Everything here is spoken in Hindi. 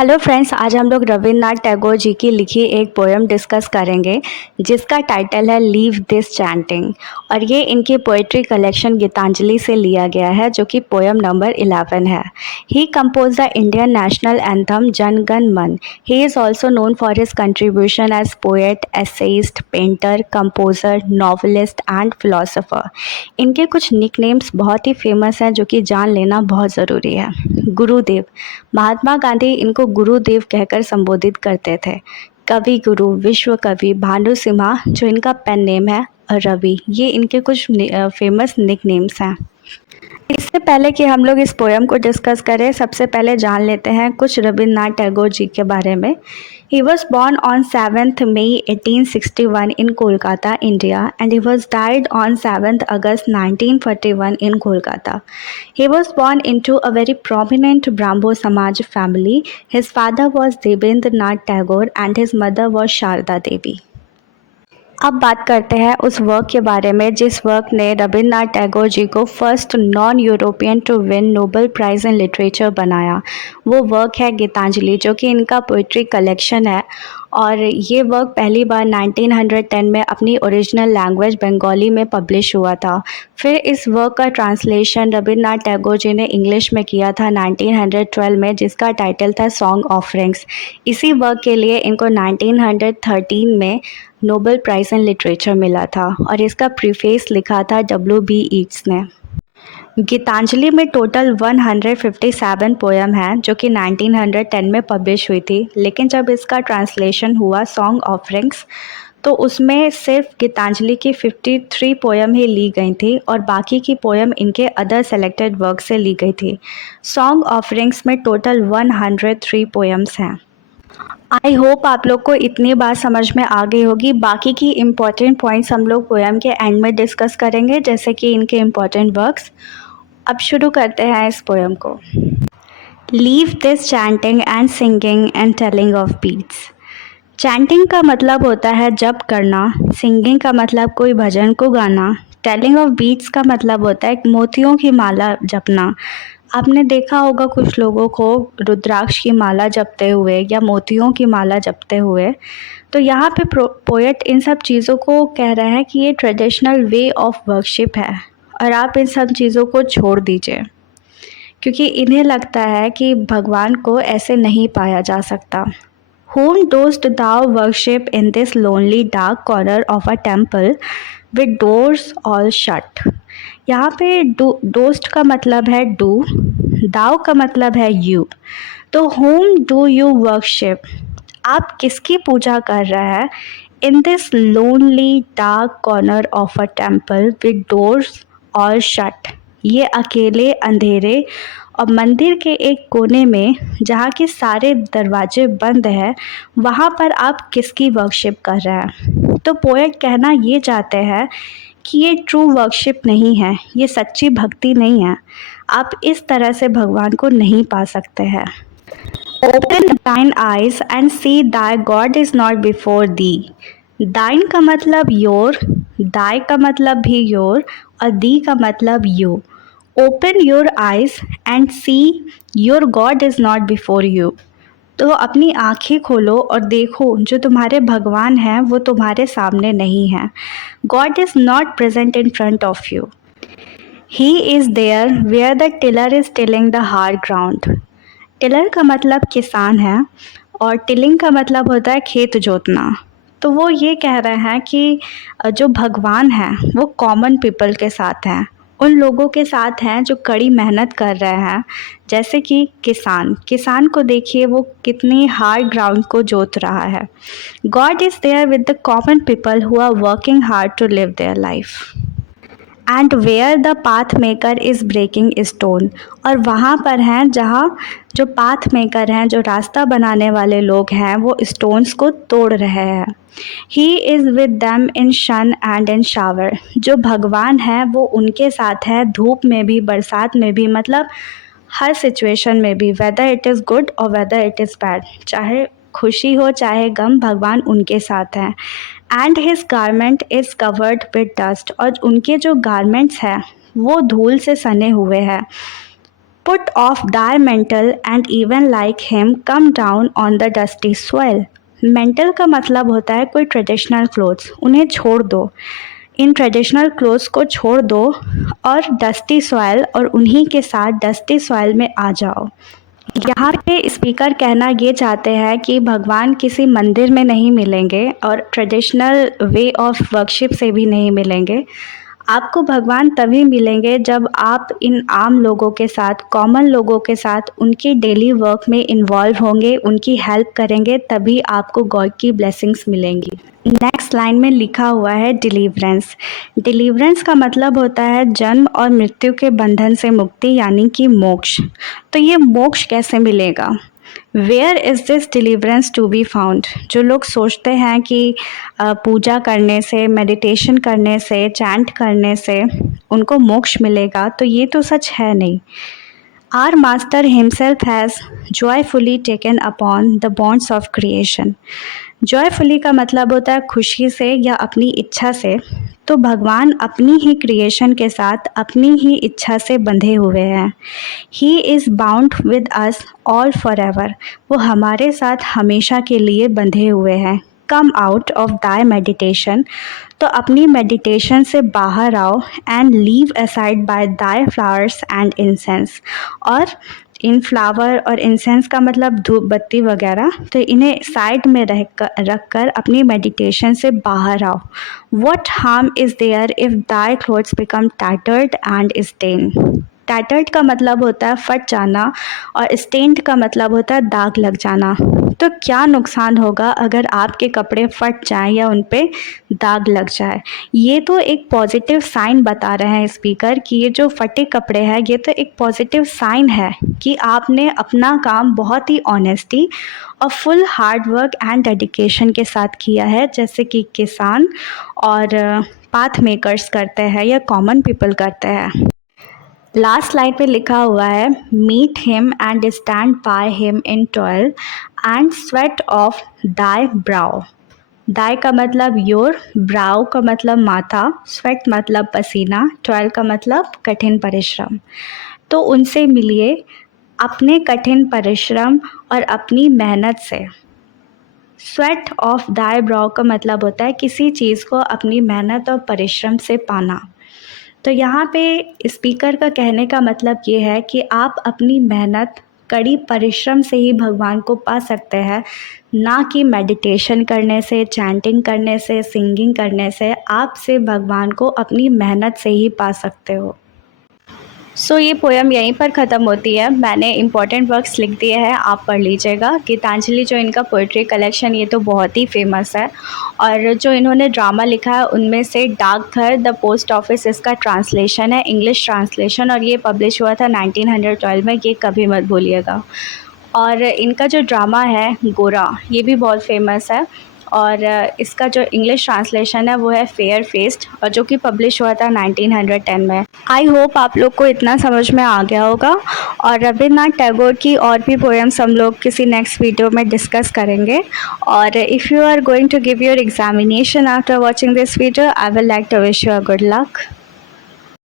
हेलो फ्रेंड्स, आज हम लोग रविन्द्रनाथ टैगोर जी की लिखी एक पोएम डिस्कस करेंगे जिसका टाइटल है लीव दिस चैंटिंग। और ये इनकी पोइट्री कलेक्शन गीतांजलि से लिया गया है, जो कि पोएम नंबर 11 है। He compose the Indian national anthem Jana Gana Mana. He is also known for his contribution as poet, essayist, painter, composer, novelist and philosopher. इनके कुछ निक नेम्स बहुत ही फेमस हैं जो कि जान लेना बहुत ज़रूरी है। गुरुदेव, महात्मा गांधी इनको गुरुदेव कहकर संबोधित करते थे। कवि गुरु, विश्व कवि, भानु सिम्हा जो इनका पेन नेम है, और रवि, ये इनके कुछ फेमस निक नेम्स हैं। इससे पहले कि हम लोग इस पोएम को डिस्कस करें, सबसे पहले जान लेते हैं कुछ रविन्द्रनाथ टैगोर जी के बारे में। He was born on 7th May 1861 in Kolkata, India, and he was died on 7th August 1941 in Kolkata. He was born into a very prominent Brahmo Samaj family. His father was Debendranath Tagore and his mother was Sharda Devi. अब बात करते हैं उस वर्क के बारे में जिस वर्क ने रविन्द्रनाथ टैगोर जी को first non European to win Nobel prize in literature बनाया। वो वर्क है गीतांजलि, जो कि इनका पोइट्री कलेक्शन है। और ये वर्क पहली बार 1910 में अपनी ओरिजिनल लैंग्वेज बंगाली में पब्लिश हुआ था। फिर इस वर्क का ट्रांसलेशन रविन्द्रनाथ टैगोर जी ने इंग्लिश में किया था 1912 में, जिसका टाइटल था सॉन्ग ऑफरिंग्स। इसी वर्क के लिए इनको 1913 में नोबेल प्राइज़ इन लिटरेचर मिला था और इसका प्रीफेस लिखा था W.B. ईट्स ने। गीतांजलि में टोटल 157 पोएम हैं जो कि 1910 में पब्लिश हुई थी, लेकिन जब इसका ट्रांसलेशन हुआ सॉन्ग ऑफरिंग्स तो उसमें सिर्फ गीतांजलि की 53 पोएम ही ली गई थी और बाकी की पोएम इनके अदर सेलेक्टेड वर्क से ली गई थी। सॉन्ग ऑफरिंग्स में टोटल 103 पोएम्स हैं। आई होप आप लोग को इतनी बात समझ में आ गई होगी। बाकी की इम्पॉर्टेंट पॉइंट्स हम लोग पोएम के एंड में डिस्कस करेंगे, जैसे कि इनके इम्पॉर्टेंट वर्क्स। अब शुरू करते हैं इस पोएम को। Leave this chanting and singing and telling of beads. Chanting का मतलब होता है जप करना, सिंगिंग का मतलब कोई भजन को गाना, टेलिंग ऑफ बीट्स का मतलब होता है मोतियों की माला जपना। आपने देखा होगा कुछ लोगों को रुद्राक्ष की माला जपते हुए या मोतियों की माला जपते हुए। तो यहाँ पे पोएट इन सब चीज़ों को कह रहा है कि ये ट्रेडिशनल वे ऑफ वर्शिप है और आप इन सब चीज़ों को छोड़ दीजिए, क्योंकि इन्हें लगता है कि भगवान को ऐसे नहीं पाया जा सकता। Whom dost thou worship in this lonely dark corner of a temple with doors all shut? यहाँ पे दोस्त का मतलब है डू, दाव का मतलब है यू। तो whom do you worship? आप किसकी पूजा कर रहे हैं? In this lonely dark corner of a temple with doors all shut. ये अकेले अंधेरे और मंदिर के एक कोने में जहाँ के सारे दरवाजे बंद हैं, वहाँ पर आप किसकी वर्शिप कर रहे हैं? तो पोएट कहना ये चाहते हैं कि ये ट्रू वर्शिप नहीं है, ये सच्ची भक्ति नहीं है। आप इस तरह से भगवान को नहीं पा सकते हैं। Open thine eyes and see thy God is not before thee. Thine का मतलब योर, thy का मतलब भी योर और thee का मतलब you. Open your eyes and see your God is not before you. तो अपनी आँखें खोलो और देखो जो तुम्हारे भगवान हैं वो तुम्हारे सामने नहीं हैं। God is not present in front of you. He is there where the tiller is tilling the hard ground. Tiller का मतलब किसान है और टिलिंग का मतलब होता है खेत जोतना। तो वो ये कह रहे हैं कि जो भगवान है वो कॉमन पीपल के साथ हैं, उन लोगों के साथ हैं जो कड़ी मेहनत कर रहे हैं। जैसे कि किसान को देखिए वो कितनी हार्ड ग्राउंड को जोत रहा है। God is there with the common people who are working hard to live their life. And where the path maker is breaking stone. और वहाँ पर हैं जहाँ जो पाथ मेकर हैं, जो रास्ता बनाने वाले लोग हैं, वो स्टोन्स को तोड़ रहे हैं। He is with them in शन एंड इन शावर। जो भगवान है वो उनके साथ है धूप में भी, बरसात में भी, मतलब हर सिचुएशन में भी, वेदर इट इज़ गुड और वेदर इट इज़ बैड, चाहे खुशी हो चाहे गम, भगवान उनके साथ हैं। And his garment is covered with dust. और उनके जो गारमेंट्स हैं वो धूल से सने हुए हैं। Put off thy mental and even like him come down on the dusty soil. Mental का मतलब होता है कोई ट्रेडिशनल क्लोथ्स, उन्हें छोड़ दो, इन ट्रेडिशनल क्लोथ्स को छोड़ दो और डस्टी सॉइल और उन्हीं के साथ डस्टी सॉइल में आ जाओ। यहाँ पे स्पीकर कहना ये चाहते हैं कि भगवान किसी मंदिर में नहीं मिलेंगे और ट्रेडिशनल वे ऑफ वर्कशिप से भी नहीं मिलेंगे। आपको भगवान तभी मिलेंगे जब आप इन आम लोगों के साथ, कॉमन लोगों के साथ उनकी डेली वर्क में इन्वॉल्व होंगे, उनकी हेल्प करेंगे, तभी आपको गॉड की ब्लेसिंग्स मिलेंगी। नेक्स्ट लाइन में लिखा हुआ है डिलीवरेंस। डिलीवरेंस का मतलब होता है जन्म और मृत्यु के बंधन से मुक्ति, यानी कि मोक्ष। तो ये मोक्ष कैसे मिलेगा? Where is this deliverance to be found? जो लोग सोचते हैं कि पूजा करने से, मेडिटेशन करने से, चैंट करने से उनको मोक्ष मिलेगा, तो ये तो सच है नहीं। Our Master himself has joyfully taken upon the bonds of creation. Joyfully का मतलब होता है खुशी से या अपनी इच्छा से। तो भगवान अपनी ही क्रिएशन के साथ अपनी ही इच्छा से बंधे हुए हैं। He is bound with us all for ever. वो हमारे साथ हमेशा के लिए बंधे हुए हैं। Come out of thy meditation, तो अपनी मेडिटेशन से बाहर आओ। And leave aside by thy flowers and incense, और इन फ्लावर और इंसेंस का मतलब धूप बत्ती वगैरह, तो इन्हें साइड में रख कर अपनी मेडिटेशन से बाहर आओ। What harm is there if thy clothes become tattered and stained. Tattered का मतलब होता है फट जाना और स्टेन्ड का मतलब होता है दाग लग जाना। तो क्या नुकसान होगा अगर आपके कपड़े फट जाएं या उन पे दाग लग जाए? ये तो एक पॉजिटिव साइन बता रहे हैं स्पीकर कि ये जो फटे कपड़े हैं ये तो एक पॉजिटिव साइन है कि आपने अपना काम बहुत ही ऑनेस्टी और full hard work and dedication के साथ किया है, जैसे कि किसान और पाथ मेकर्स करते हैं या कॉमन पीपल करते हैं। लास्ट लाइन पे लिखा हुआ है meet him and stand by him in toil and sweat of thy brow. Thy का मतलब योर, ब्राउ का मतलब माथा, स्वेट मतलब पसीना, टॉयल का मतलब कठिन परिश्रम। तो उनसे मिलिए अपने कठिन परिश्रम और अपनी मेहनत से। स्वेट ऑफ दाई ब्राउ का मतलब होता है किसी चीज़ को अपनी मेहनत और परिश्रम से पाना। तो यहाँ पे स्पीकर का कहने का मतलब ये है कि आप अपनी मेहनत, कड़ी परिश्रम से ही भगवान को पा सकते हैं, ना कि मेडिटेशन करने से, चैंटिंग करने से, सिंगिंग करने से। आप से भगवान को अपनी मेहनत से ही पा सकते हो। सो ये पोएम यहीं पर ख़त्म होती है। मैंने इंपॉर्टेंट वर्क्स लिख दिए हैं, आप पढ़ लीजिएगा। गीतांजलि जो इनका पोइट्री कलेक्शन, ये तो बहुत ही फेमस है। और जो इन्होंने ड्रामा लिखा है उनमें से डाकघर द पोस्ट ऑफिस इसका ट्रांसलेशन है, इंग्लिश ट्रांसलेशन, और ये पब्लिश हुआ था 1912 में, ये कभी मत भूलिएगा। और इनका जो ड्रामा है गोरा, ये भी बहुत फेमस है, और इसका जो इंग्लिश ट्रांसलेशन है वो है फेयर फेस्ड, और जो कि पब्लिश हुआ था 1910 में। आई होप आप लोग को इतना समझ में आ गया होगा। और रविन्द्रनाथ टैगोर की और भी पोएम्स हम लोग किसी नेक्स्ट वीडियो में डिस्कस करेंगे। और if you are going to give your examination after watching this video, I will like to wish you a good luck.